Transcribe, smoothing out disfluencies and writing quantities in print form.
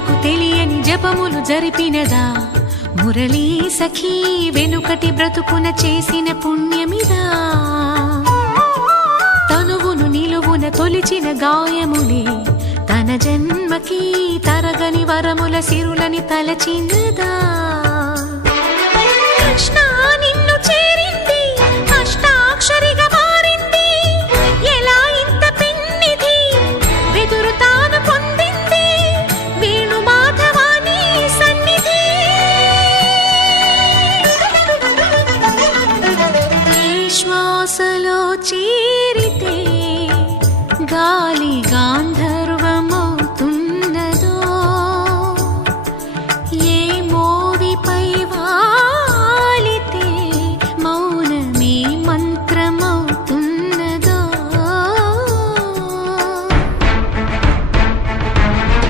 జనులకు తెలియని జపములు జరిపినదా మురళీ సఖీ వెనుకటి బ్రతుకున చేసిన పుణ్యమిదా తనువును నిలువున తొలిచిన గాయములే తన జన్మకి తరగని వరముల సిరులని తలచినదా